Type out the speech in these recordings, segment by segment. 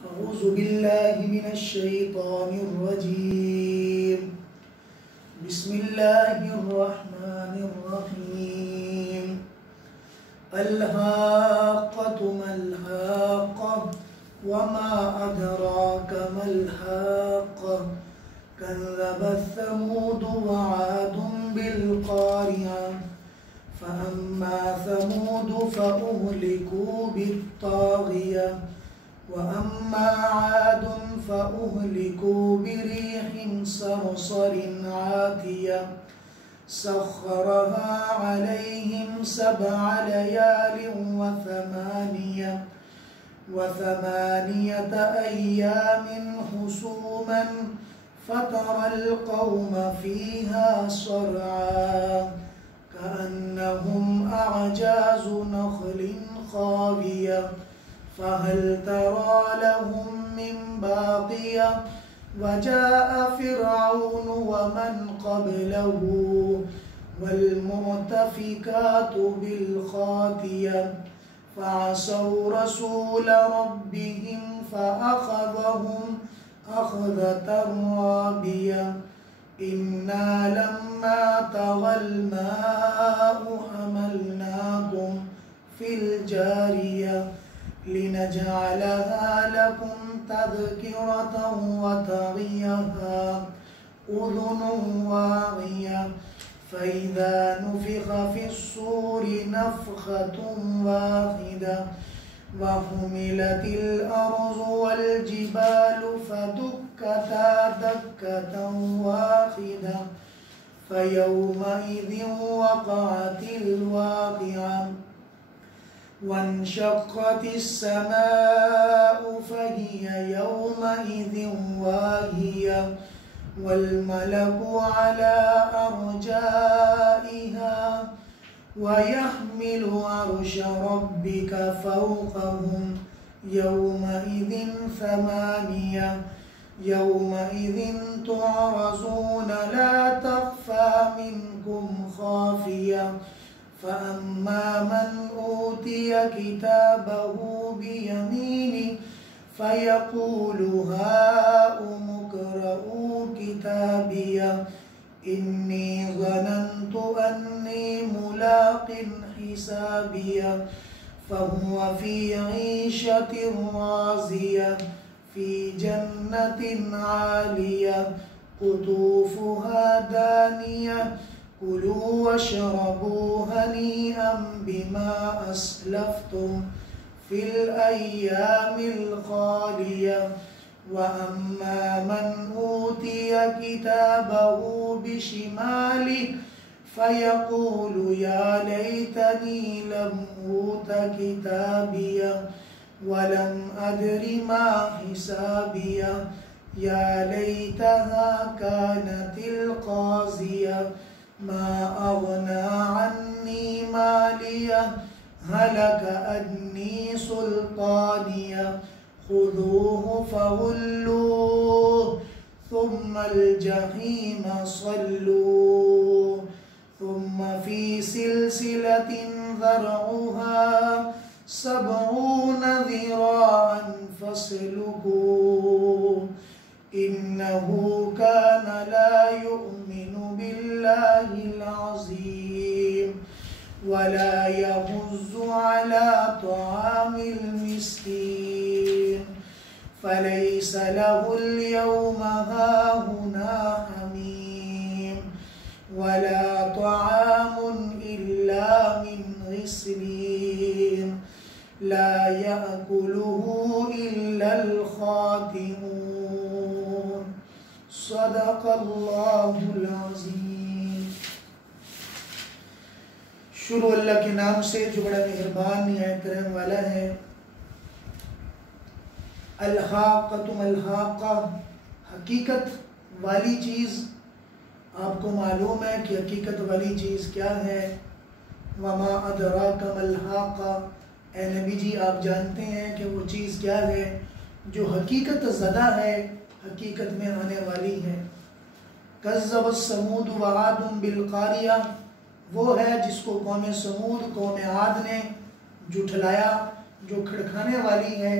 أعوذ بالله من الشيطان الرجيم. بسم الله الرحمن الرحيم. الحاقة ما الحاقة وما أدراك ما الحاقة كذبت ثمود وعاد بالقارعة فأما ثمود فأهلكوا بالطاغية وأما عاد فأهلكوا بريح صرصر عاتية سخرها عليهم 7 ليال وثمانية أيام حسوما فترى القوم فيها صرعا كأنهم أعجاز نخل خاوية فهل ترى لهم من باقية وجاء فرعون ومن قبله والمؤتفكات بالخاطية فعصوا رسول ربهم فأخذهم أخذة رابية إنا لما طغى الماء حملناكم في الجارية لنجعلها لكم تذكرة وتعيها أذن واعية فإذا نفخ في الصور نفخة واحدة وحملت الأرض والجبال فدكتا دكة واحدة فيومئذ وقعت الواقعة وانشقت السماء فهي يومئذ واهية والملك على أرجائها ويحمل عرش ربك فوقهم يومئذ 8 يومئذ تعرضون لا تخفى منكم خافية فأما من أوتي كتابه بيمينه فيقول هاؤم اقرءوا كتابيه إني ظننت أني ملاق حسابيه فهو في عيشة راضية في جنة عالية قطوفها دانية كلوا واشربوا هنيئا بما أسلفتم في الأيام الخالية وأما من أوتي كتابه بشماله فيقول يا ليتني لم أوت كتابيه ولم أدر ما حسابيه يا ليتها كانت القاضية ما أغنى عني ماليه هلك عني سلطانيه خذوه فغلوه ثم الجحيم صلوه ثم في سلسلة ذرعها 70 ذراعا فاسلكوه إنه كان لا يؤمن بالله العظيم ولا يحض على طعام المسكين فليس له اليوم هاهنا حميم ولا طعام إلا من غسلين لا يأكله إلا الخاطئون صدق الله العظیم۔ شروع اللہ کے نام سے جو بڑا مہربان نہایت کرم والا ہے۔ الحاقۃ ما الحاقہ، حقیقت والی چیز۔ آپ کو معلوم ہے کہ حقیقت والی چیز کیا ہے۔ وما ادراک ما الحاقہ، اے نبی جی آپ جانتے ہیں کہ وہ چیز کیا ہے جو حقیقت زدہ ہے، حقیقت میں آنے والی ہے۔ کذبت ثمود وعاد بالقاریہ، وہ ہے جس کو قوم سمود قوم عاد نے جھٹلایا، جو کھڑکھانے والی ہے۔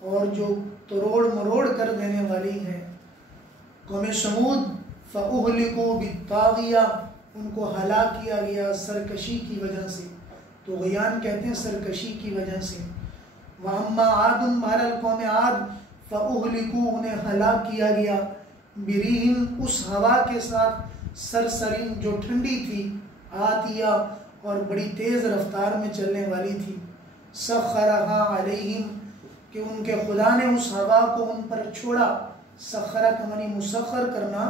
اور جو تروڑ مروڑ کر دینے والی ہے۔ قوم سمود فَأُهْلِكُوا بِالطَّاغِيَةِ، ان کو ہلاک کیا گیا سرکشی کی وجہ سے، تو غیان کہتے ہیں سرکشی کی وجہ سے۔ وَأَمَّا عَادٌ، مہرل قوم عاد فَأُهْلِكُوا، انہیں ہلاک کیا گیا بِرِيحٍ، اس ہوا کے ساتھ سرسرین جو ٹھنڈی تھی، آتیہ اور بڑی تیز رفتار میں چلنے والی تھی، سَخَّرَهَا عَلَيْهِمْ، کہ ان کے خدا نے اس ہوا کو ان پر چھوڑا، سخرہ کا معنی مسخر کرنا،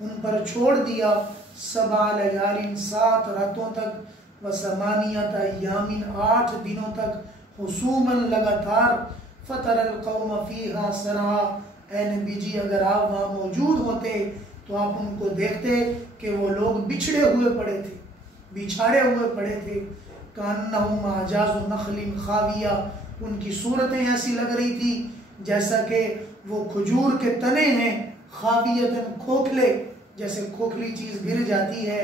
ان پر چھوڑ دیا، 7 لیال، 7 راتوں تک، وثمانیۃ ایام، 8 دنوں تک، حسوما لگاتار، فَتَرَى الْقَوْمَ فِيهَا سَرْعَىٰ، اے نبی جی اگر آپ وہاں موجود ہوتے تو آپ ان کو دیکھتے کہ وہ لوگ بچھڑے ہوئے پڑے تھے، بچھاڑے ہوئے پڑے تھے، كَأَنَّهُمْ أَعْجَازُ نَخْلٍ خَاوِيَةٍ، ان کی صورتیں ایسی لگ رہی تھی جیسا کہ وہ کھجور کے تنے ہیں، خاویتاً کھوکھلے، جیسے کھوکھلی چیز گر جاتی ہے،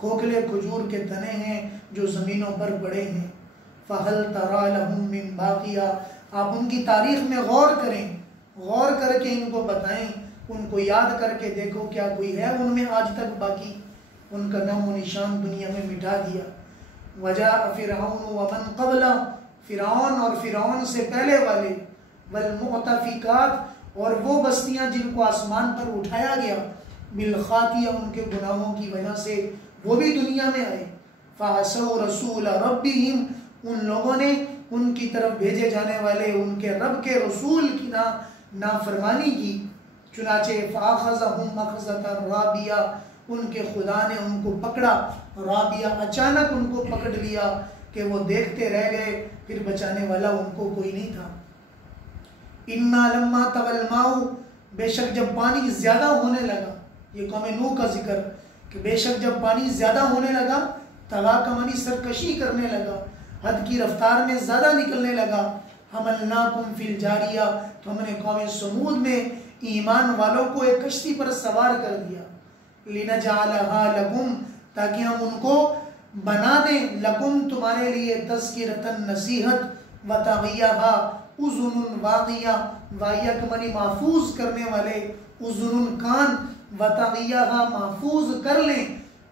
کھوکھلے کھجور کے تنے ہیں جو زمینوں پر پڑے ہیں۔ فَهَلْ تَرَىٰ لَهُم مِّن بَاقِيَةٍ، آپ ان کی تاریخ میں غور کریں، غور کر کے ان کو بتائیں، ان کو یاد کر کے دیکھو کیا کوئی ہے ان میں آج تک باقی، ان کا نام و نشان دنیا میں مٹا دیا۔ وَجَاءَ فِرْعَوْنُ وَمَنْ قَبْلَهُ، فرعون اور فرعون سے پہلے والے، وَالْمُؤْتَفِكَاتِ، اور وہ بستیاں جن کو آسمان پر اٹھایا گیا، بالخاطیہ، ان کے گناہوں کی وجہ سے وہ بھی دنیا میں آئے۔ فَعَصَوْا رَسُولَ رَبِّهِمْ، ان لوگوں نے ان کی طرف بھیجے جانے والے ان کے رب کے رسول کی نافرمانی کی، چنانچہ فَأَخَذَهُمْ أَخْذَةً رَابِيَةً، ان کے خدا نے ان کو پکڑا، رابیہ، اچانک ان کو پکڑ لیا کہ وہ دیکھتے رہ گئے، پھر بچانے والا ان کو کوئی نہیں تھا۔ اِنَّا لَمَّا طَغَى الْمَاءُ، بے شک جب پانی زیادہ ہونے لگا، یہ قوم نوح کا ذکر کہ بے شک جب پانی زیادہ ہونے لگا، طغا کا معنی سرکشی کرنے لگا، حد کی رفتار میں زیادہ نکلنے لگا، حَمَلْنَاكُمْ فِي الْجَارِيَةِ، تو ہم نے قوم سمود میں ایمان والوں کو ایک کشتی پر سوار کر دیا، لِنَجْعَلَهَا لَكُمْ، تاکہ ہم ان کو بنا دیں، لَكُمْ تمہارے لیے، تذکرةً نصیحت، وَتَعِیَّهَا اذن واعیہ، واعیہ کا معنی محفوظ کرنے والے، اذن کان، وَتَعِیَّهَا محفوظ کر لیں،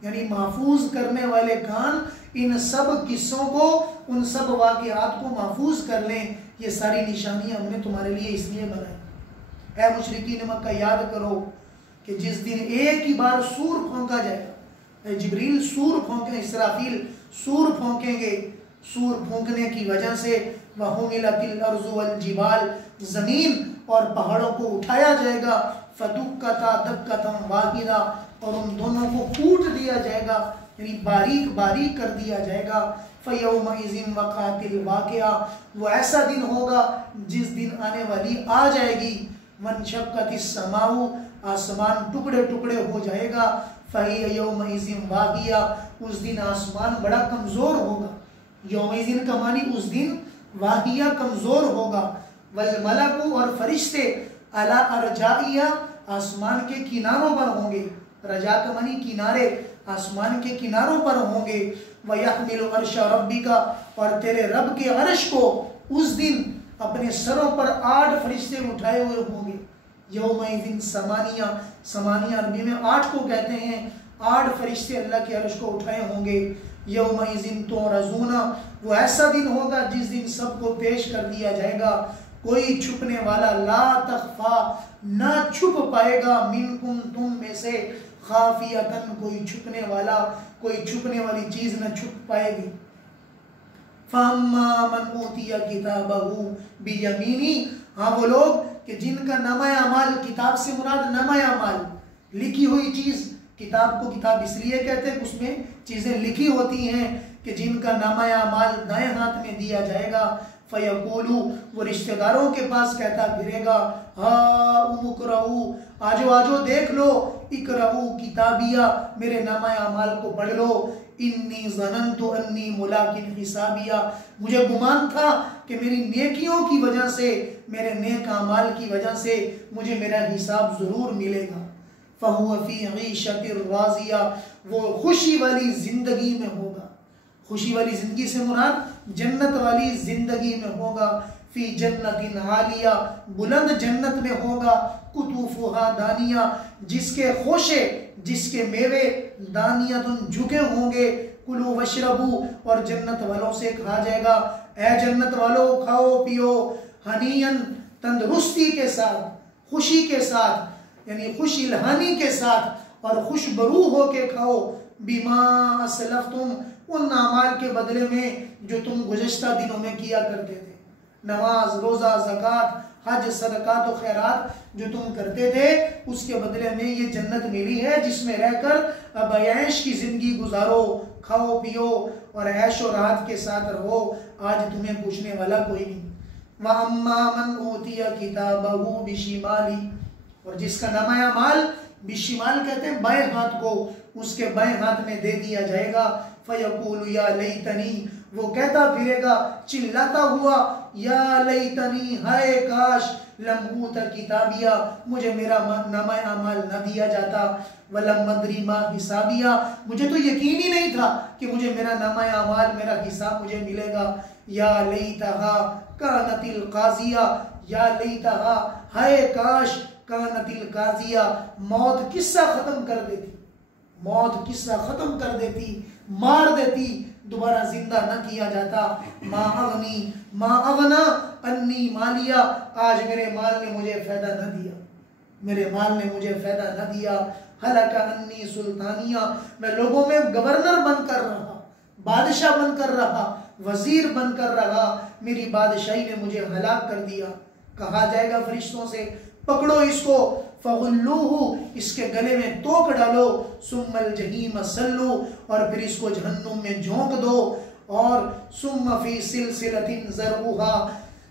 یعنی محفوظ کرنے والے کان، ان سب قصوں کو، ان سب واقعات کو محفوظ کر لیں، یہ ساری نشانیاں ہم نے تمہارے لیے اس لیے بنائی۔ اے مشرکین مکہ یاد کرو کہ جس دن ایک ہی بار سور پھونکا جائے گا، جبریل سور پھونکیں، اسرافیل سور پھونکیں گے، سور پھونکنے کی وجہ سے وَحُمِلَتِ الْأَرْضُ وَالْجِبَالِ، زمین اور پہاڑوں کو اٹھایا جائے گا، فَدُكَّتَا دَكَّةً وَاحِدَةً، اور ان دونوں کو کوٹ دیا جائے گا، یعنی باریک باریک کر دیا جائے گا۔ فَيَوْمَئِذٍ وَقَعَتِ الْوَاقِعَةُ، وہ ایسا دن ہوگا جس دن آنے والی آ جائے گی، وَانشَقَّتِ السَّمَاءُ، آسمان ٹکڑے ٹکڑے ہو جائے گا، فَهِيَ يَوْمَئِذٍ وَاهِيَةٌ، اس دن آسمان بڑا کمزور ہوگا، یومئذ کا معنی اس دن، واہیہ کمزور ہوگا، والملک، اور فرشتے، علی ارجائیہ، آسمان کے کناروں پر ہوں گے، رجا کا معنی کنارے، آسمان کے کناروں پر ہوں گے، وَيَحْمِلُ عَرْشَ رَبِّكَ، اور تیرے رب کے عرش کو اس دن اپنے سروں پر 8 فرشتے اٹھائے ہوئے ہوں گے۔ یومئذ ثمانیہ، ثمانیہ عربی میں 8 کو کہتے ہیں، 8 فرشتے اللہ کے عرش کو اٹھائے ہوں گے۔ یومئذ تعرضون، وہ ایسا دن ہوگا جس دن سب کو پیش کر دیا جائے گا، کوئی چھپنے والا، لا تخفا، نہ چھپ پائے گا، منکم، تم میں سے، خافیتاً، کوئی چھپنے والا، کوئی چھپنے والی چیز نہ چھپ پائے گی۔ فَأَمَّا مَنْ أُوتِيَ كِتَابَهُ بِيَمِينِهِ، ہاں وہ لوگ کہ جن کا نامہ اعمال، کتاب سے مراد نامہ اعمال، لکھی ہوئی چیز، کتاب کو کتاب اس لیے کہتے ہیں کہ اس میں چیزیں لکھی ہوتی ہیں، کہ جن کا نامہ اعمال دائیں ہاتھ میں دیا جائے گا، فَيَقُولُ، وہ رشتہ داروں کے پاس کہتا پھرے گا، ہَاؤْمُ اقْرَءُوا، آجو آجو دیکھ لو، اقرأوا کتابیہ، میرے نامہ اعمال کو پڑھ لو، انی ظننت انی ملاق حسابیہ، مجھے گمان تھا کہ میری نیکیوں کی وجہ سے، میرے نیک اعمال کی وجہ سے مجھے میرا حساب ضرور ملے گا۔ فَهُوَ فِي عِيشَةٍ رَاضِيَةٍ، وہ خوشی والی زندگی میں ہوگا، خوشی والی زندگی سے مراد جنت والی زندگی میں ہوگا۔ فی جنت عالیہ، بلند جنت میں ہوگا، قطوفہا دانیہ، جس کے خوشے، جس کے میوے دانیتن جھکے ہوں گے، کلو وشربو، اور جنت والوں سے کہا جائے گا اے جنت والوں کھاؤ پیو، ہنین تندرستی کے ساتھ، خوشی کے ساتھ، یعنی خوش الہانی کے ساتھ اور خوش برو ہو کے کھاؤ، بما اسلفتم، ان اعمال کے بدلے میں جو تم گزشتہ دنوں میں کیا کرتے تھے، نماز، روزہ، زکوٰۃ، حج، صدقات و خیرات جو تم کرتے تھے، اس کے بدلے میں یہ جنت ملی ہے جس میں رہ کر اب عیش کی زندگی گزارو، کھاؤ پیو اور عیش و راحت کے ساتھ رہو، آج تمہیں پوچھنے والا کوئی نہیں۔ وَأَمَّا مَنْ أُوتِيَ كِتَابَهُ بِشِمَالِهِ، اور جس کا نامہ اعمال بشمال کہتے ہیں بائیں ہاتھ کو، اس کے بائیں ہاتھ میں دے دیا جائے گا، فَيَقُولُ يَا لَيْتَنِي، وہ کہتا پھرے گا چلاتا ہوا، یا لیتنی، ہائے کاش، لم اوت کتابیہ، مجھے میرا نامہ اعمال نہ دیا جاتا، ولم ادری ما حسابیہ، مجھے تو یقین ہی نہیں تھا کہ مجھے میرا نامہ اعمال، میرا حساب مجھے ملے گا، یا لیتہا کانت القاضیہ، یا لیتہا، ہائے کاش، کانت القاضیہ، موت قصہ ختم کر دیتی، موت قصہ ختم کر دیتی، مار دیتی، دوبارہ زندہ نہ کیا جاتا، ما اغنی، ما اغنا انی مالیہ، آج میرے مال نے مجھے فائدہ نہ دیا، میرے مال نے مجھے فائدہ نہ دیا، ہلک انی سلطانیہ، میں لوگوں میں گورنر بن کر رہا، بادشاہ بن کر رہا، وزیر بن کر رہا، میری بادشاہی نے مجھے ہلاک کر دیا۔ کہا جائے گا فرشتوں سے پکڑو اس کو، فغلوہ، اس کے گلے میں توک ڈالو، ثم الجحیم صلو، اور پھر اس کو جہنم میں جھونک دو، اور ثم فی سلسلۃ ذرعھا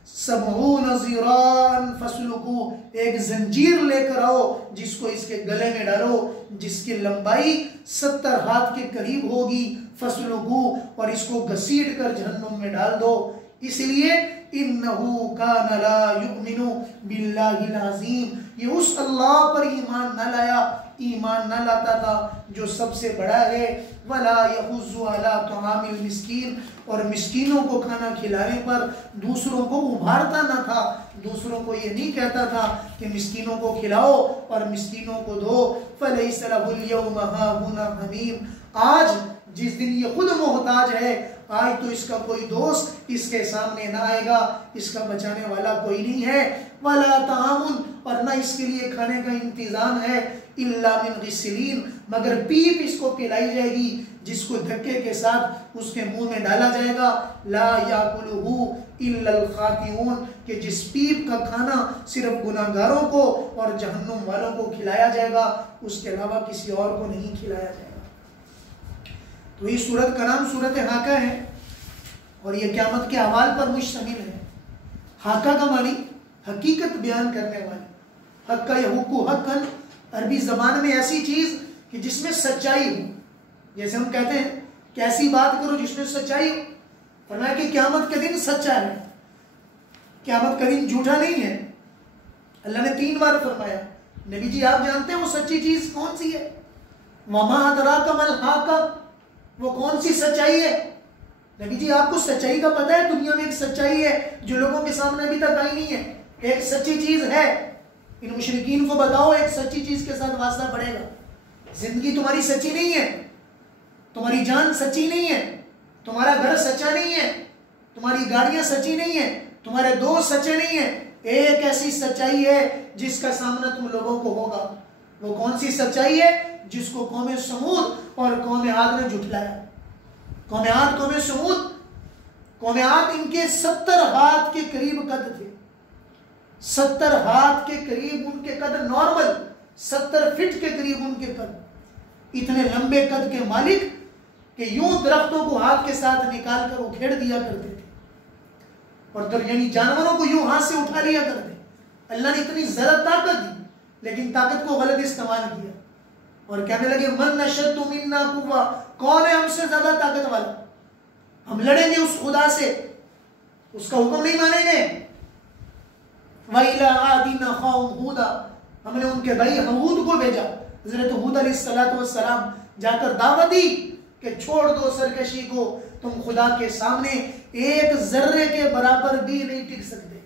70 ذراعا فاسلکوہ، ایک زنجیر لے کر آؤ جس کو اس کے گلے میں ڈالو، جس کی لمبائی 70 ہاتھ کے قریب ہوگی، فاسلکوہ، اور اس کو گھسیٹ کر جہنم میں ڈال دو، اس لیے انہو کان لا یؤمن باللہ العظیم، یہ اس اللہ پر ایمان نہ لایا، ایمان نہ لاتا تھا جو سب سے بڑا ہے، ولا یحض علی طعام المسکین، اور مسکینوں کو کھانا کھلانے پر دوسروں کو ابھارتا نہ تھا، دوسروں کو یہ نہیں کہتا تھا کہ مسکینوں کو کھلاؤ اور مسکینوں کو دو، فلیس لہ اليوم ہاہنا حمیم، آج جس دن یہ خود محتاج ہے، آج تو اس کا کوئی دوست اس کے سامنے نہ آئے گا، اس کا بچانے والا کوئی نہیں ہے، ولا طعام، اور نہ اس کے لیے کھانے کا انتظام ہے، الا من غسلین، مگر پیپ اس کو پلائی جائے گی جس کو دھکے کے ساتھ اس کے منہ میں ڈالا جائے گا، لا یاکلہ الا الخاطئون، کہ جس پیپ کا کھانا صرف گناہگاروں کو اور جہنم والوں کو کھلایا جائے گا، اس کے علاوہ کسی اور کو نہیں کھلایا جائے گا۔ تو یہ سورت کا نام سورت حاقہ ہے اور یہ قیامت کے احوال پر مشتمل ہے۔ حاقہ کا معنی حقیقت بیان کرنے والی، حق کا یحق حقاً، عربی زبان میں ایسی چیز کہ جس میں سچائی ہو، جیسے ہم کہتے ہیں کہ ایسی بات کرو جس میں سچائی ہو، فرمایا کہ قیامت کے دن سچا ہے، قیامت کا دن جھوٹا نہیں ہے۔ اللہ نے 3 بار فرمایا، نبی جی آپ جانتے ہیں وہ سچی چیز کون سی ہے؟ وما ادراک ما الحاقہ، وہ کون سی سچائی ہے؟ نبی جی آپ کو سچائی کا پتہ ہے، دنیا میں ایک سچائی ہے جو لوگوں کے سامنے ابھی تک آئی نہیں ہے، ایک سچی چیز ہے، ان مشرکین کو بتاؤ ایک سچی چیز کے ساتھ واسطہ پڑے گا۔ زندگی تمہاری سچی نہیں ہے، تمہاری جان سچی نہیں ہے، تمہارا گھر سچا نہیں ہے، تمہاری گاڑیاں سچی نہیں ہیں، تمہارے دوست سچے نہیں ہیں، ایک ایسی سچائی ہے جس کا سامنا تم لوگوں کو ہوگا۔ وہ کون سی سچائی ہے؟ جس کو قوم سمود اور قوم عاد نے جھٹلایا۔ قوم عاد، قوم سمود، قوم عاد ان کے 70 ہاتھ کے قریب قد تھے، 70 ہاتھ کے قریب ان کے قد، نارمل 70 فٹ کے قریب ان کے قد، اتنے لمبے قد کے مالک کہ یوں درختوں کو ہاتھ کے ساتھ نکال کر اکھیڑ دیا کرتے تھے، اور یعنی جانوروں کو یوں ہاتھ سے اٹھا لیا کرتے۔ اللہ نے اتنی زیادہ طاقت دی لیکن طاقت کو غلط استعمال کیا اور کہنے لگے من اشد منا قوہ، کون ہے ہم سے زیادہ طاقت والا، ہم لڑیں گے اس خدا سے، اس کا حکم نہیں مانیں گے۔ وَإِلَىٰ عَادٍ أَخَاهُمْ هُودًا، ہم نے ان کے بھائی ہود کو بھیجا، حضرت ہود علیہ السلام جا کر دعوت دی کہ چھوڑ دو سرکشی کو، تم خدا کے سامنے ایک ذرے کے برابر بھی نہیں ٹک سکتے،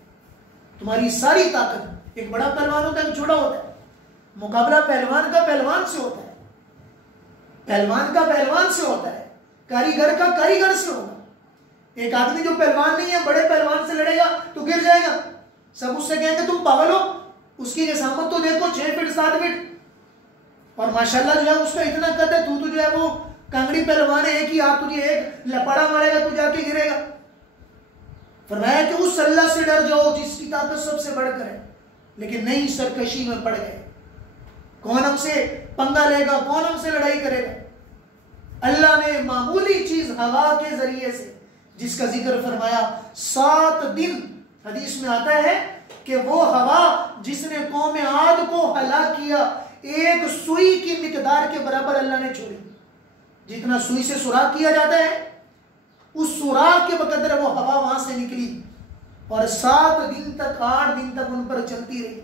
تمہاری ساری طاقت، ایک بڑا پہلوان ہوتا ہے ایک چھوٹا ہوتا ہے، مقابلہ پہلوان کا پہلوان سے ہوتا ہے، پہلوان کا پہلوان سے ہوتا ہے، کاریگر کا کاریگر سے ہوگا۔ ایک آدمی جو پہلوان نہیں ہے بڑے پہلوان سے لڑے گا تو گر جائے گا، سب اس سے کہیں گے تم پاگل ہو، اس کی جسامت تو دیکھو 6 فٹ 7 فٹ، اور ماشاءاللہ جو ہے اس کا اتنا قد ہے، تو جو ہے وہ کانگڑی پہلوان ہے، ایک ہی ہاتھ تجھے ایک لپاڑا مارے گا تو جا کے گرے گا۔ فرمایا کہ اس اللہ سے ڈر جاؤ جس کی طاقت سب سے بڑھ کر ہے، لیکن نہیں، سرکشی میں پڑ گئے، کون ہم سے پنگا لے گا، کون ہم سے لڑائی کرے گا؟ اللہ نے معمولی چیز ہوا کے ذریعے سے، جس کا ذکر فرمایا 7 دن حدیث میں آتا ہے کہ وہ ہوا جس نے قوم عاد کو ہلاک کیا، ایک سوئی کی مقدار کے برابر اللہ نے چھوڑی، جتنا سوئی سے سوراخ کیا جاتا ہے اس سوراخ کے بقدر وہ ہوا وہاں سے نکلی، اور 7 دن تک 8 دن تک ان پر چلتی رہی،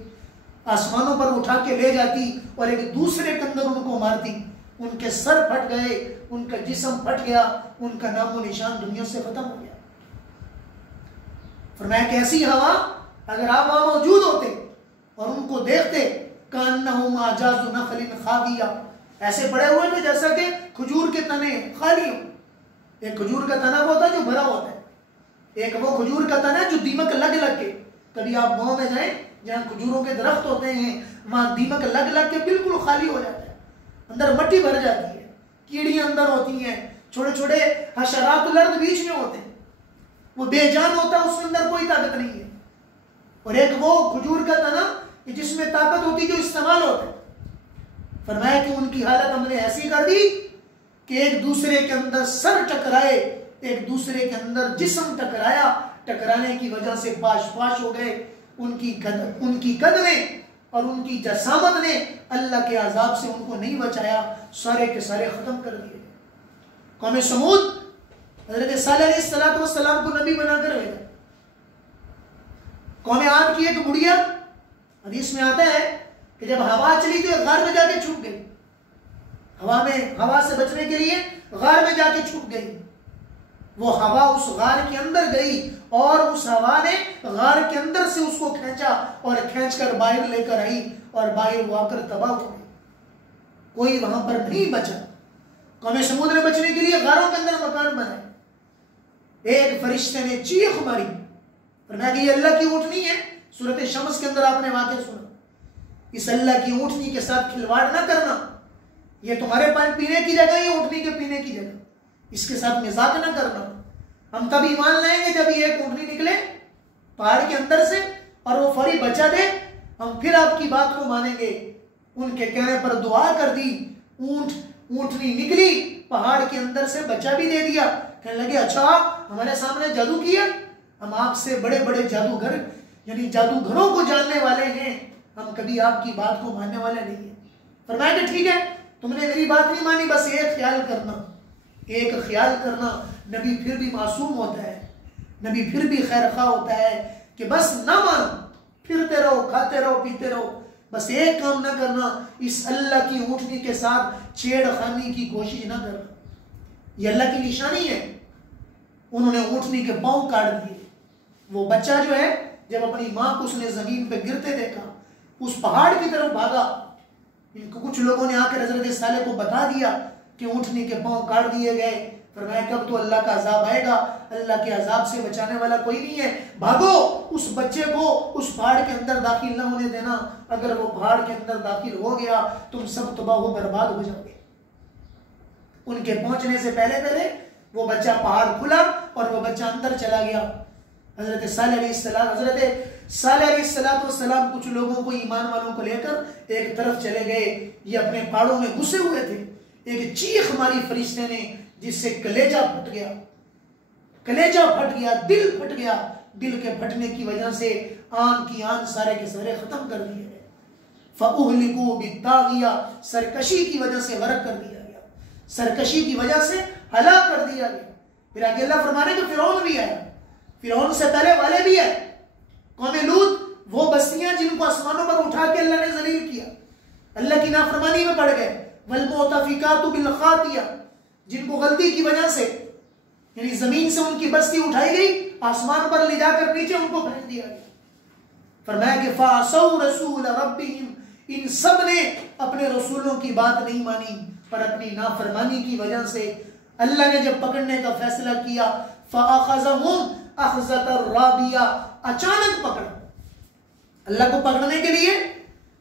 آسمانوں پر اٹھا کے لے جاتی اور ایک دوسرے کے اندر ان کو مارتی، ان کے سر پھٹ گئے، ان کا جسم پھٹ گیا، ان کا نام و نشان دنیا سے ختم ہو گیا۔ فرمایا کہ ایسی ہوا اگر آپ وہاں موجود ہوتے اور ان کو دیکھتے، کانہم اعجاز نخل خاویہ، ایسے پڑے ہوئے تھے جیسا کہ کھجور کے تنے خالی ہوں۔ ایک کھجور کا تنا ہوتا ہے جو بھرا ہوتا ہے، ایک وہ کھجور کا تنا جو دیمک لگ لگ کے، کبھی آپ گاؤں میں جائیں جہاں کھجوروں کے درخت ہوتے ہیں وہاں دیمک لگ لگ کے بالکل خالی ہو جاتا ہے، اندر مٹی بھر جاتی ہے، کیڑیاں اندر ہوتی ہیں، چھوٹے چھوٹے حشرات الارض بیچ میں ہوتے ہیں، وہ بے جان ہوتا ہے، اس کے اندر کوئی طاقت نہیں ہے۔ اور ایک وہ کھجور کا تنا جس میں طاقت ہوتی جو استعمال ہوتا ہے۔ فرمایا کہ ان کی حالت ہم نے ایسی کر دی کہ ایک دوسرے کے اندر سر ٹکرائے، ایک دوسرے کے اندر جسم ٹکرایا، ٹکرانے کی وجہ سے پاش پاش ہو گئے، ان کی قدریں اور ان کی جسامت نے اللہ کے عذاب سے ان کو نہیں بچایا، سارے کے سارے ختم کر دیے۔ قوم سمود حضرت صالح علیہ السلام کو نبی بنا کر بھیجا۔ قوم عاد کی ایک بڑھیا، حدیث میں آتا ہے کہ جب ہوا چلی تو غار میں جا کے چھپ گئی، ہوا سے بچنے کے لیے غار میں جا کے چھپ گئی، وہ ہوا اس غار کے اندر گئی اور اس ہوا نے غار کے اندر سے اس کو کھینچا اور کھینچ کر باہر لے کر آئی، اور باہر وہ آ کر تباہ ہو گئی، کوئی وہاں پر نہیں بچا۔ قوم سمود نے بچنے کے لیے غاروں کے اندر مکان بنائے۔ ایک فرشتے نے چیخ ماری، فرمایا کہ یہ اللہ کی اونٹنی ہے، سورۃ شمس کے اندر آپ نے واقعہ سنا، اس اللہ کی اونٹنی کے ساتھ کھلواڑ نہ کرنا، یہ تمہارے پانی پینے کی جگہ، یہ اونٹنی کے پینے کی جگہ، اس کے ساتھ مذاق نہ کرنا۔ ہم تب ایمان لائیں گے جب یہ ایک اونٹنی نکلے پہاڑ کے اندر سے اور وہ فوری بچہ دے، ہم پھر آپ کی بات کو مانیں گے۔ ان کے کہنے پر دعا کر دی، اونٹنی نکلی پہاڑ کے اندر سے، بچہ بھی دے دیا۔ کہنے لگے اچھا ہمارے سامنے جادو کیا، ہم آپ سے بڑے بڑے جادوگر یعنی جادوگروں کو جاننے والے ہیں، ہم کبھی آپ کی بات کو ماننے والے نہیں ہیں۔ فرمایا کہ ٹھیک ہے، تم نے میری بات نہیں مانی، بس ایک خیال کرنا، نبی پھر بھی معصوم ہوتا ہے، نبی پھر بھی خیر خواہ ہوتا ہے کہ بس نہ مانو، پھرتے رہو، کھاتے رہو، پیتے رہو، بس ایک کام نہ کرنا، اس اللہ کی اونٹنی کے ساتھ چھیڑ خانی کی کوشش نہ کرنا، یہ اللہ کی نشانی ہے۔ انہوں نے اونٹنی کے پاؤں کاٹ دیے۔ وہ بچہ جو ہے جب اپنی ماں کو اس نے زمین پہ گرتے دیکھا، اس پہاڑ کی طرف بھاگا۔ ان کو کچھ لوگوں نے آ کر حضرت صالح کو بتا دیا کہ اونٹنی کے پاؤں کاٹ دیے گئے۔ فرمایا کب تو اللہ کا عذاب آئے گا، اللہ کے عذاب سے بچانے والا کوئی نہیں ہے، بھاگو، اس بچے کو اس پہاڑ کے اندر داخل نہ ہونے دینا، اگر وہ پہاڑ کے اندر داخل ہو گیا تم سب تباہ و برباد ہو جاؤ گے۔ ان کے پہنچنے سے پہلے وہ بچہ پہاڑ کھلا اور وہ بچہ اندر چلا گیا۔ حضرت صالح علیہ السلام کچھ لوگوں کو، ایمان والوں کو لے کر ایک طرف چلے گئے، یہ اپنے پہاڑوں میں گھسے ہوئے تھے۔ ایک چیخ ماری فرشتے نے جس سے کلیجہ پھٹ گیا، دل پھٹ گیا، دل کے پھٹنے کی وجہ سے آن کی آن سارے کے سارے ختم کر دیے گئے۔ فَأُهْلِكُوا بِالطَّاغِيَةِ، سرکشی کی وجہ سے غرق کر دیا گیا، سرکشی کی وجہ سے ہلاک کر دیا گیا۔ پھر آگے اللہ فرمانے کہ فرعون بھی آیا، فرعون سے پہلے والے بھی آئے، قوم لوط، وہ بستیاں جن کو آسمانوں پر اٹھا کے اللہ نے ذلیل کیا، اللہ کی نافرمانی میں پڑ گئے۔ وَالْمُؤْتَفِكَاتُ بِالْخَاطِئَةِ، جن کو غلطی کی وجہ سے یعنی زمین سے ان کی بستی اٹھائی گئی، آسمان پر لے جا کر نیچے ان کو پھینک دیا گیا۔ فرمایا کہ فَعَصَوْا رَسُولَ رَبِّهِمْ، ان سب نے اپنے رسولوں کی بات نہیں مانی، پر اپنی نافرمانی کی وجہ سے اللہ نے جب پکڑنے کا فیصلہ کیا فَأَخَذَهُمْ أَخْذَةً رَابِيَةً، اچانک پکڑا۔ اللہ کو پکڑنے کے لیے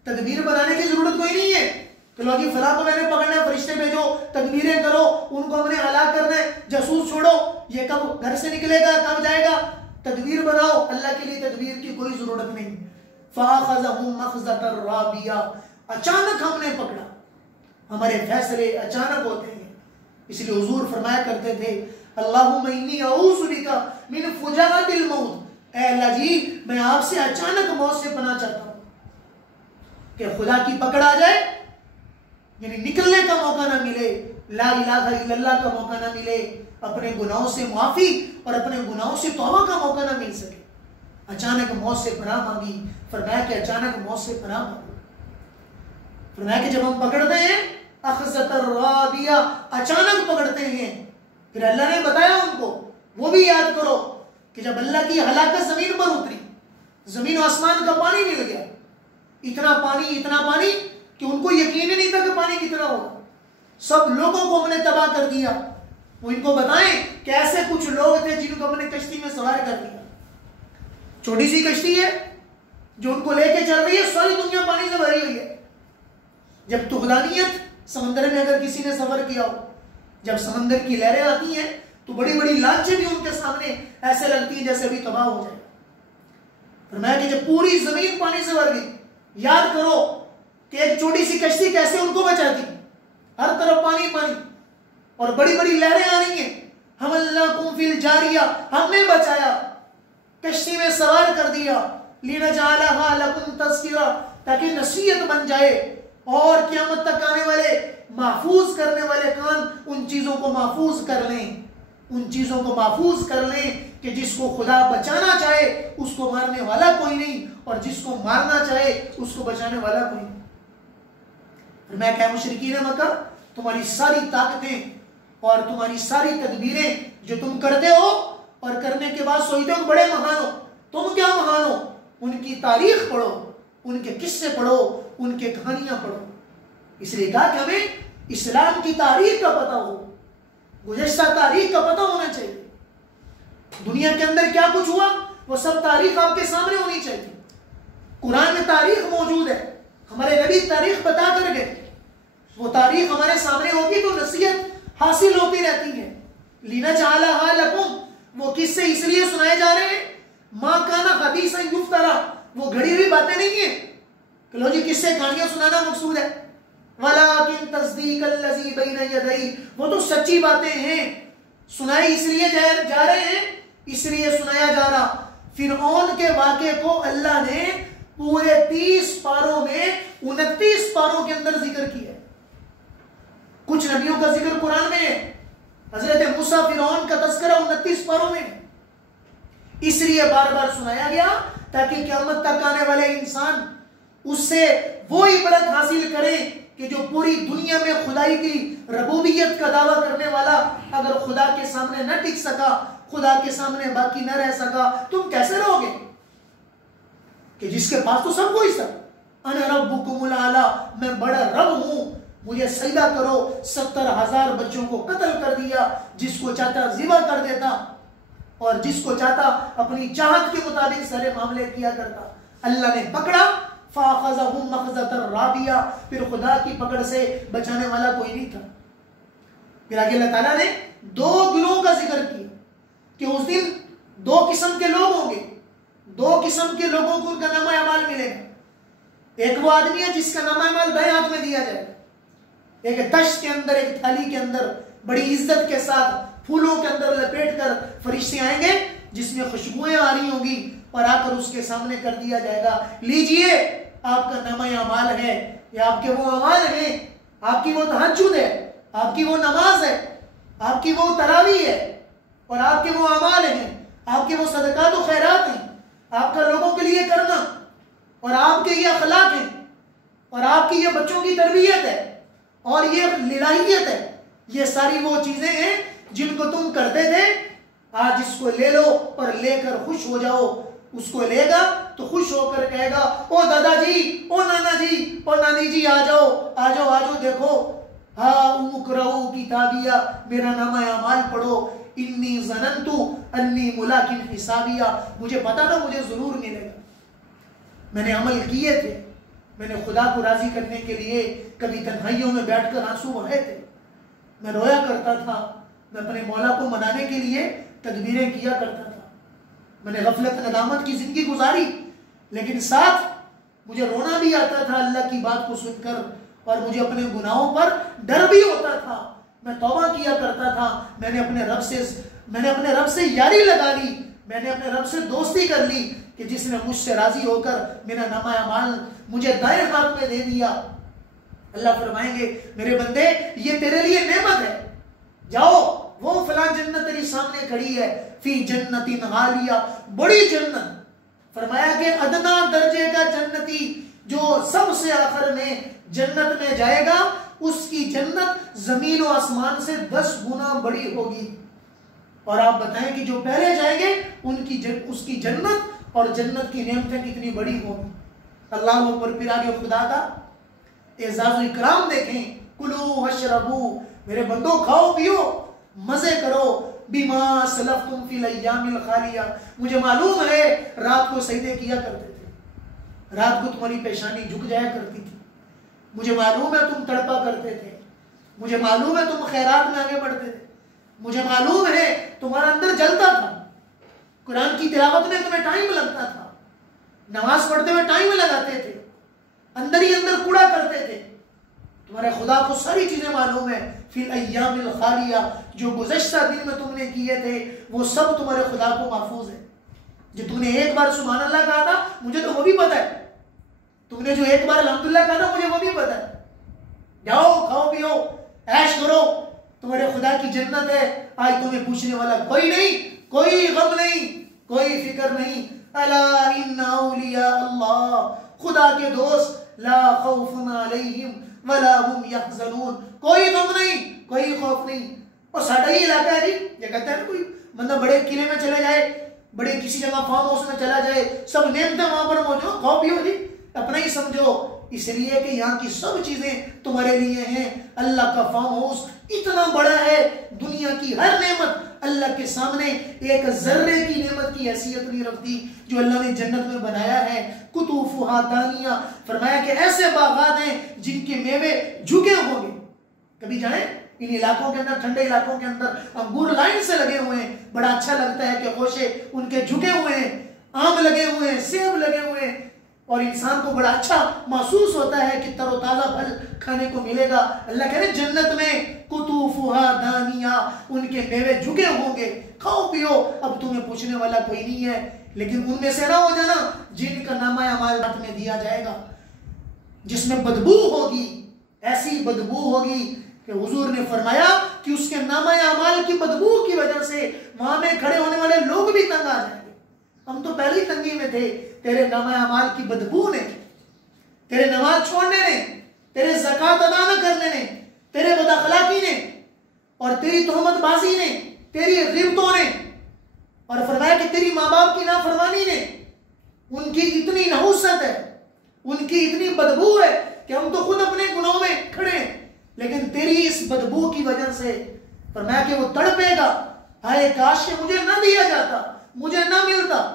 تدبیر بنانے کی ضرورت کوئی نہیں ہے کہ لوگ فلاں کو میں نے پکڑنا ہے، فرشتے بھیجو، تدبیریں کرو، ان کو ہم نے ہلاک کرنا ہے، جاسوس چھوڑو، یہ کب گھر سے نکلے گا، کب جائے گا، تدبیر بناؤ۔ اللہ کے لیے تدبیر کی کوئی ضرورت نہیں۔ فَأَخَذَهُمْ أَخْذَةً رَابِيَةً، اچانک ہم نے پکڑا۔ ہمارے فیصلے اچانک ہوتے ہیں، اس لیے حضور فرمایا کرتے تھے اللہم انی اعوذ بک من فجاعۃ الموت، اے اللہ جی میں آپ سے اچانک موت سے پناہ چاہتا ہوں کہ خدا کی پکڑ آ جائے، یعنی نکلنے کا موقع نہ ملے، لا الہ الا اللہ کا موقع نہ ملے، اپنے گناہوں سے معافی اور اپنے گناہوں سے توبہ کا موقع نہ مل سکے۔ اچانک موت سے پناہ مانگی، فرمایا کہ اچانک موت سے پناہ مانگو۔ فرمایا کہ جب ہم پکڑتے ہیں اخذۃ الرابیہ، اچانک پکڑتے ہیں، پھر اللہ نے بتایا ان کو، وہ بھی یاد کرو کہ جب اللہ کی ہلاکت زمین پر اتری، زمین و آسمان کا پانی مل گیا، اتنا پانی کہ ان کو یقین ہی نہیں تھا کہ پانی کتنا ہوگا، سب لوگوں کو ہم نے تباہ کر دیا۔ وہ ان کو بتائیں کہ ایسے کچھ لوگ تھے جن کو ہم نے کشتی میں سوار کر دیا، چھوٹی سی کشتی ہے جو ان کو لے کے چل رہی ہے، ساری دنیا پانی سے بھری ہوئی ہے۔ جب طغیانیت سمندر میں اگر کسی نے سفر کیا ہو، جب سمندر کی لہریں آتی ہیں تو بڑی بڑی لانچیں بھی ان کے سامنے ایسے لگتی ہیں جیسے بھی تباہ ہو جائے۔ فرمایا کہ جب پوری زمین پانی سے بھر گئی، یاد کرو کہ ایک چھوٹی سی کشتی کیسے ان کو بچاتی، ہر طرف پانی پانی اور بڑی بڑی لہریں آ رہی ہیں، حملناکم فی الجاریہ، ہم نے بچایا، کشتی میں سوار کر دیا، لنجعلھا لکم تذکرہ، تاکہ نصیحت بن جائے اور قیامت تک آنے والے محفوظ کرنے والے کان ان چیزوں کو محفوظ کر لیں، ان چیزوں کو محفوظ کر لیں کہ جس کو خدا بچانا چاہے اس کو مارنے والا کوئی نہیں، اور جس کو مارنا چاہے اس کو بچانے والا کوئی نہیں۔ فرمایا کہ مشرکین مکہ، تمہاری ساری طاقتیں اور تمہاری ساری تدبیریں جو تم کرتے ہو اور کرنے کے بعد سوچتے ہو بڑے مہان ہو، تم کیا مہان ہو؟ ان کی تاریخ پڑھو، ان کے قصے پڑھو، ان کے کہانیاں پڑھو۔ اس لیے کہا کہ ہمیں اسلام کی تاریخ کا پتہ ہو، گزشتہ تاریخ کا پتہ ہونا چاہیے، دنیا کے اندر کیا کچھ ہوا وہ سب تاریخ آپ کے سامنے ہونی چاہیے۔ قرآن میں تاریخ موجود ہے، ہمارے نبی تاریخ بتا کر گئے، وہ تاریخ ہمارے سامنے ہوگی تو نصیحت حاصل ہوتی رہتی ہے۔ لِنَجْعَلَھَا لَکُمْ، وہ قصے اس لیے سنائے جا رہے ہیں، مَا كَانَ حَدِيثًا يُفْتَرَىٰ، وہ گھڑی ہوئی باتیں نہیں ہیں کہ لو جی قصے کہانیاں سنانا مقصود ہے، وَلَٰكِن تَصْدِيقَ الَّذِي بَيْنَ يَدَيْهِ، وہ تو سچی باتیں ہیں، سنائی اس لیے جا رہے ہیں، اس لیے سنایا جا رہا۔ فرعون کے واقعے کو اللہ نے پورے 30 پاروں میں 29 پاروں کے اندر ذکر کیا ہے۔ کچھ نبیوں کا ذکر قرآن میں ہے، حضرت موسیٰ فرعون کا تذکرہ 29 پاروں میں ہے، اس لیے بار بار سنایا گیا تاکہ قیامت تک آنے والے انسان اس سے وہ عبرت حاصل کریں کہ جو پوری دنیا میں خدائی کی ربوبیت کا دعویٰ کرنے والا اگر خدا کے سامنے نہ ٹک سکا، خدا کے سامنے باقی نہ رہ سکا، تم کیسے رہو گے؟ کہ جس کے پاس تو سب کوئی سب، انا ربکم الاعلی، میں بڑا رب ہوں، مجھے سجدہ کرو۔ 70,000 بچوں کو قتل کر دیا، جس کو چاہتا ذبح کر دیتا اور جس کو چاہتا اپنی چاہت کے مطابق سارے معاملے کیا کرتا۔ اللہ نے پکڑا، فَأَخَذَهُمْ أَخْذَةً رَابِيَةً، پھر خدا کی پکڑ سے بچانے والا کوئی نہیں تھا۔ پھر آگے اللہ تعالیٰ نے 2 گروہوں کا ذکر کیا کہ اس دن 2 قسم کے لوگ ہوں گے، 2 قسم کے لوگوں کو ان کا نامہ اعمال ملے گا۔ ایک وہ آدمی ہے جس کا نامہ اعمال دائیں ہاتھ میں دیا جائے گا، ایک تشت کے اندر، ایک تھالی کے اندر بڑی عزت کے ساتھ پھولوں کے اندر لپیٹ کر فرشتے آئیں گے جس میں خوشبوئیں آ رہی ہوں گی، اور آ کر اس کے سامنے کر دیا جائے گا، لیجئے آپ کا نامہ اعمال ہے، یا آپ کے وہ اعمال ہیں، آپ کی وہ تہجد ہے، آپ کی وہ نماز ہے، آپ کی وہ تراویح ہے، اور آپ کے وہ اعمال ہیں، آپ کے وہ صدقات و خیرات ہیں، آپ کا لوگوں کے لیے کرنا، اور آپ کے یہ اخلاق ہیں، اور آپ کی یہ بچوں کی تربیت ہے، اور یہ للہیت ہے، یہ ساری وہ چیزیں ہیں جن کو تم کرتے تھے، آج اس کو لے لو اور لے کر خوش ہو جاؤ۔ اس کو لے گا تو خوش ہو کر کہے گا او دادا جی، او نانا جی، او نانی جی، آ جاؤ آ جاؤ آ جاؤ، دیکھو ہاں اقرؤ کتابیہ، میرا نامہ اعمال پڑھو، انی ظننت انی ملاق حسابیہ، مجھے پتا تھا مجھے ضرور ملے گا، میں نے عمل کیے تھے، میں نے خدا کو راضی کرنے کے لیے کبھی تنہائیوں میں بیٹھ کر آنسو بہائے تھے، میں رویا کرتا تھا، میں اپنے مولا کو منانے کے لیے تکبیریں کیا کرتا تھا، میں نے غفلت ندامت کی زندگی گزاری، لیکن ساتھ مجھے رونا بھی آتا تھا اللہ کی بات کو سن کر، اور مجھے اپنے گناہوں پر ڈر بھی ہوتا تھا، میں توبہ کیا کرتا تھا، میں نے اپنے رب سے یاری لگا لی، میں نے اپنے رب سے دوستی کر لی کہ جس نے مجھ سے راضی ہو کر میرا نامہ اعمال مجھے دائیں ہاتھ میں دے دیا۔ اللہ فرمائیں گے میرے بندے یہ تیرے لیے نعمت ہے، جاؤ وہ فلاں جنت تیری سامنے کھڑی ہے، فی جنت عالیہ، بڑی جنت، فرمایا کہ ادنا درجے کا جنتی جو سب سے آخر میں جنت میں جائے گا، اس کی جنت زمین و آسمان سے 10 گنا بڑی ہوگی، اور آپ بتائیں کہ جو پہلے جائیں گے اس کی جنت اور جنت کی نعمتیں کتنی بڑی ہوں گی۔ اللہ اکبر، پیارے خدا کا اعزاز و اکرام دیکھیں، کلو واشربو، میرے بندو کھاؤ پیو مزے کرو، بما سلفتم فی الایام الخالیہ، مجھے معلوم ہے رات کو سجدے کیا کرتے تھے، رات کو تمہاری پیشانی جھک جایا کرتی تھی، مجھے معلوم ہے تم تڑپا کرتے تھے، مجھے معلوم ہے تم خیرات میں آگے بڑھتے تھے، مجھے معلوم ہے تمہارا اندر جلتا تھا، قرآن کی تلاوت میں تمہیں ٹائم لگتا تھا، نماز پڑھتے ہوئے ٹائم لگاتے تھے، اندر ہی اندر کوڑا کرتے تھے، تمہارے خدا کو ساری چیزیں معلوم ہے، فی الایام الخالیہ، جو گزشتہ دن میں تم نے کیے تھے وہ سب تمہارے خدا کو محفوظ ہے، جو تم نے ایک بار سبحان اللہ کہا تھا مجھے تو وہ بھی پتا ہے، تم نے جو ایک بار الحمدللہ کہا تھا مجھے وہ بھی پتا ہے، جاؤ کھاؤ پیو عیش کرو، تمہارے خدا کی جنت ہے، آج تمہیں پوچھنے والا کوئی نہیں، کوئی غم نہیں، کوئی فکر نہیں، الا ان اولیاء اللہ، خدا کے دوست، لا خوف علیہم ولا هم یحزنون، کوئی غم نہیں، کوئی خوف نہیں۔ اور ساڑھا ہی علاقہ ہے جی، یہ کہتا ہے نا کوئی بندہ بڑے قلعے میں چلے جائے، بڑے کسی جگہ فارم ہاؤس میں چلا جائے، سب نعمتیں وہاں پر موجود، کھاؤ پیو جی، اپنا ہی سمجھو، اس لیے کہ یہاں کی سب چیزیں تمہارے لیے ہیں، اللہ کا فارم ہاؤس اتنا بڑا ہے، دنیا کی ہر نعمت اللہ کے سامنے ایک ذرے کی نعمت کی حیثیت نہیں رکھتی جو اللہ نے جنت میں بنایا ہے، قطوفھا دانیہ، فرمایا کہ ایسے باغات ہیں جن کے میوے جھکے ہوں گے، کبھی جائیں ان علاقوں کے اندر، ٹھنڈے علاقوں کے اندر انگور لائن سے لگے ہوئے ہیں، بڑا اچھا لگتا ہے کہ خوشے ان کے جھکے ہوئے ہیں، آم لگے ہوئے ہیں، سیب لگے ہوئے ہیں، اور انسان کو بڑا اچھا محسوس ہوتا ہے کہ تر و تازہ پھل کھانے کو ملے گا۔ اللہ کہہ رہے جنت میں قطوفھا دانیہ، ان کے میوے جھکے ہوں گے، کھاؤ پیو، اب تمہیں پوچھنے والا کوئی نہیں ہے، لیکن ان میں سے نہ ہو جانا جن کا نامہ اعمال ہاتھ میں دیا جائے گا، جس میں بدبو ہوگی، ایسی بدبو ہوگی کہ حضور نے فرمایا کہ اس کے نامہ اعمال کی بدبو کی وجہ سے وہاں میں کھڑے ہونے والے لوگ بھی تنگ آ جائیں گے، ہم تو پہلی تنگی میں تھے، تیرے نامہ اعمال کی بدبو نے، تیرے نماز چھوڑنے نے، تیرے زکوٰۃ ادا نہ کرنے نے، تیرے بد اخلاقی نے، اور تیری تہمت بازی نے، تیری غیبتوں نے، اور فرمایا کہ تیری ماں باپ کی نافرمانی نے، ان کی اتنی نحوست ہے، ان کی اتنی بدبو ہے کہ ہم تو خود اپنے گناہوں میں کھڑے ہیں، لیکن تیری اس بدبو کی وجہ سے فرمایا کہ وہ تڑپے گا، ہائے کاش کہ مجھے نہ دیا جاتا، مجھے نہ ملتا،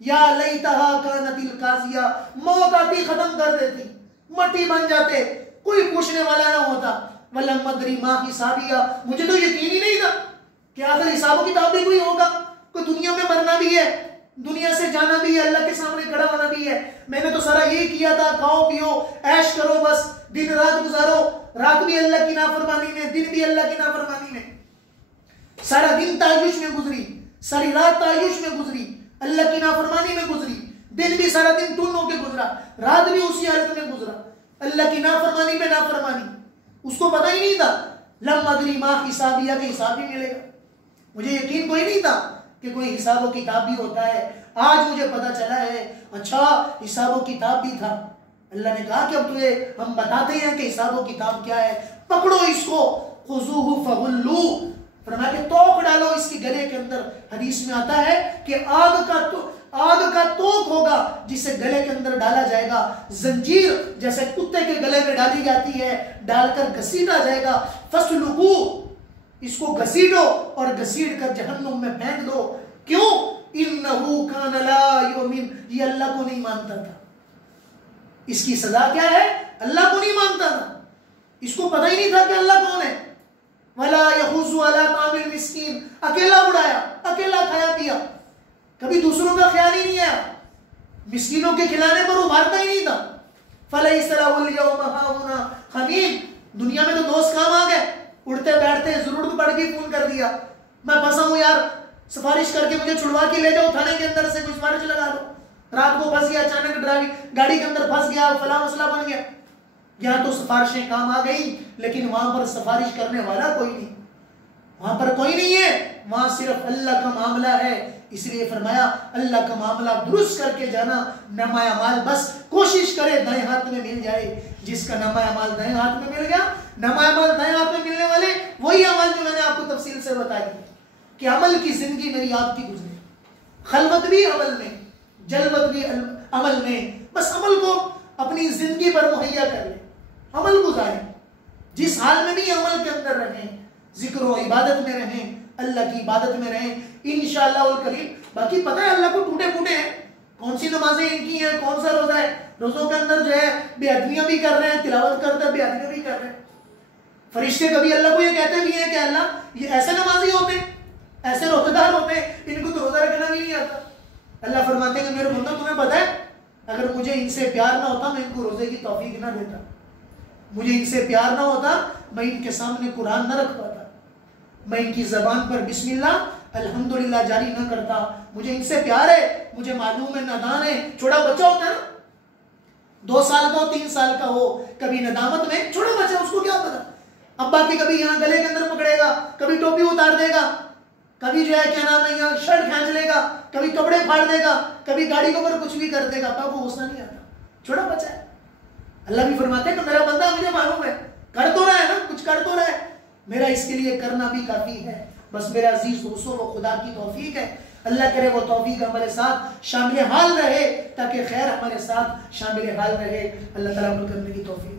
یا لیتہا کانت القاضیہ، موت آتی ختم کر دیتی، مٹی بن جاتے، کوئی پوچھنے والا نہ ہوتا، ولم ادری ما حسابیہ، مجھے تو یقین ہی نہیں تھا کہ آخر حساب و کتاب بھی کوئی ہوگا، کوئی دنیا میں مرنا بھی ہے، دنیا سے جانا بھی ہے، اللہ کے سامنے کھڑا ہونا بھی ہے، میں نے تو سارا یہ کیا تھا، کھاؤ پیو عیش کرو، بس دن رات گزارو، رات بھی اللہ کی نافرمانی میں، دن بھی اللہ کی نافرمانی میں، سارا دن تعیش میں گزری، ساری رات تعیش میں گزری، اللہ کی نافرمانی میں گزری، دن بھی سارا دن ٹن ہو کے گزرا، رات بھی اسی حالت میں گزرا، اللہ کی نافرمانی پہ نافرمانی، اس کو پتہ ہی نہیں تھا لم ادری ما حسابیہ کہ حساب بھی ملے گا، مجھے یقین کوئی نہیں تھا کہ کوئی حساب و کتاب بھی ہوتا ہے، آج مجھے پتا چلا ہے، اچھا حساب و کتاب بھی تھا۔ اللہ نے کہا کہ اب تمہیں ہم بتاتے ہیں کہ حساب و کتاب کیا ہے، پکڑو اس کو، خذوہ فغلوہ، فرمایا کہ توق ڈالو اس کے گلے کے اندر، حدیث میں آتا ہے کہ آگ کا توق ہوگا جسے گلے کے اندر ڈالا جائے گا، زنجیر جیسے کتے کے گلے میں ڈالی جاتی ہے، ڈال کر گھسیٹا جائے گا، فسلکو، اس کو گھسیٹو اور گھسیٹ کر جہنم میں پھینک دو۔ کیوں؟ انہو کان لا یؤمن، یہ اللہ کو نہیں مانتا تھا۔ اس کی سزا کیا ہے؟ اللہ کو نہیں مانتا تھا، اس کو پتہ ہی نہیں تھا کہ اللہ کون ہے۔ ولا یحض علی طعام المسکین، اکیلا اڑایا، اکیلا کھایا پیا، کبھی دوسروں کا خیال ہی نہیں آیا، مسکینوں کے کھلانے پر ابھارتا ہی نہیں تھا۔ فلیس لہ اليوم ہاہنا حمیم، دنیا میں تو دوست کام آ گئے، اڑتے بیٹھتے ضرورت پڑ گئی فون کر دیا، میں پھنسا ہوں یار، سفارش کر کے مجھے چھڑوا کے لے جاؤ، تھانے کے اندر سے کوئی سفارش لگا دو، رات کو پھنس گیا، اچانک ڈرائیونگ گاڑی کے اندر پھنس گیا، فلاں مسئلہ بن گیا۔ یہاں تو سفارشیں کام آ گئی، لیکن وہاں پر سفارش کرنے والا کوئی نہیں، وہاں پر کوئی نہیں ہے، وہاں صرف اللہ کا معاملہ ہے۔ اس لیے فرمایا اللہ کا معاملہ درست کر کے جانا، نامہ اعمال بس کوشش کرے دائیں ہاتھ میں مل جائے۔ جس کا نامہ اعمال دائیں ہاتھ میں مل گیا، نامہ اعمال دائیں ہاتھ میں ملنے والے وہی عمل جو میں نے آپ کو تفصیل سے بتا دی کہ عمل کی زندگی میری آپ کی گزرے، خلوت بھی عمل میں، جلوت بھی عمل میں، بس عمل کو اپنی زندگی پر مہیا کر لیں، عمل گزاریں، جس حال میں بھی عمل کے اندر رہیں، ذکر و عبادت میں رہیں، اللہ کی عبادت میں رہیں انشاءاللہ الکریم۔ باقی پتہ ہے اللہ کو ٹوٹے پھوٹے ہیں، کون سی نمازیں ان کی ہیں، کون سا روزہ ہے، روزوں کے اندر جو ہے بے ادبیاں بھی کر رہے ہیں، تلاوت کرتے ہیں بے ادبیاں بھی کر رہے ہیں۔ فرشتے کبھی اللہ کو یہ کہتے بھی ہیں کہ اللہ یہ ایسے نمازی ہوتے ہیں، ایسے روزہ دار ہوتے ہیں، ان کو تو روزہ رکھنا بھی نہیں آتا۔ اللہ فرماتے ہیں کہ میرے بندو تمہیں پتہ ہے اگر مجھے ان سے پیار نہ ہوتا میں ان کو روزے کی توفیق نہ دیتا، مجھے ان سے پیار نہ ہوتا میں ان کے سامنے قرآن نہ رکھ پاتا، میں ان کی زبان پر بسم اللہ الحمدللہ جاری نہ کرتا، مجھے ان سے پیار ہے، مجھے معلوم ہے نادان ہے۔ چھوٹا بچہ ہوتا ہے نا، 2 سال کا ہو 3 سال کا ہو، کبھی ندامت میں، چھوٹا بچہ اس کو کیا پتا، ابا کے کبھی یہاں گلے کے اندر پکڑے گا، کبھی ٹوپی اتار دے گا، کبھی جو ہے کیا نام ہے یہاں شرٹ کھینچ لے گا، کبھی کپڑے پھاڑ دے گا، کبھی گاڑی کے اوپر کچھ بھی کر دے گا، ابا کو غصہ نہیں آتا، چھوٹا بچہ ہے۔ اللہ بھی فرماتے ہیں کہ میرا بندہ مجھے معلوم ہے، کر تو رہا ہے نا، کچھ کر تو رہا ہے، میرا اس کے لیے کرنا بھی کافی ہے، بس میرا عزیز دوستوں وہ خدا کی توفیق ہے۔ اللہ کرے وہ توفیق ہمارے ساتھ شامل حال رہے، تاکہ خیر ہمارے ساتھ شامل حال رہے۔ اللہ تعالیٰ عمل کرنے کی توفیق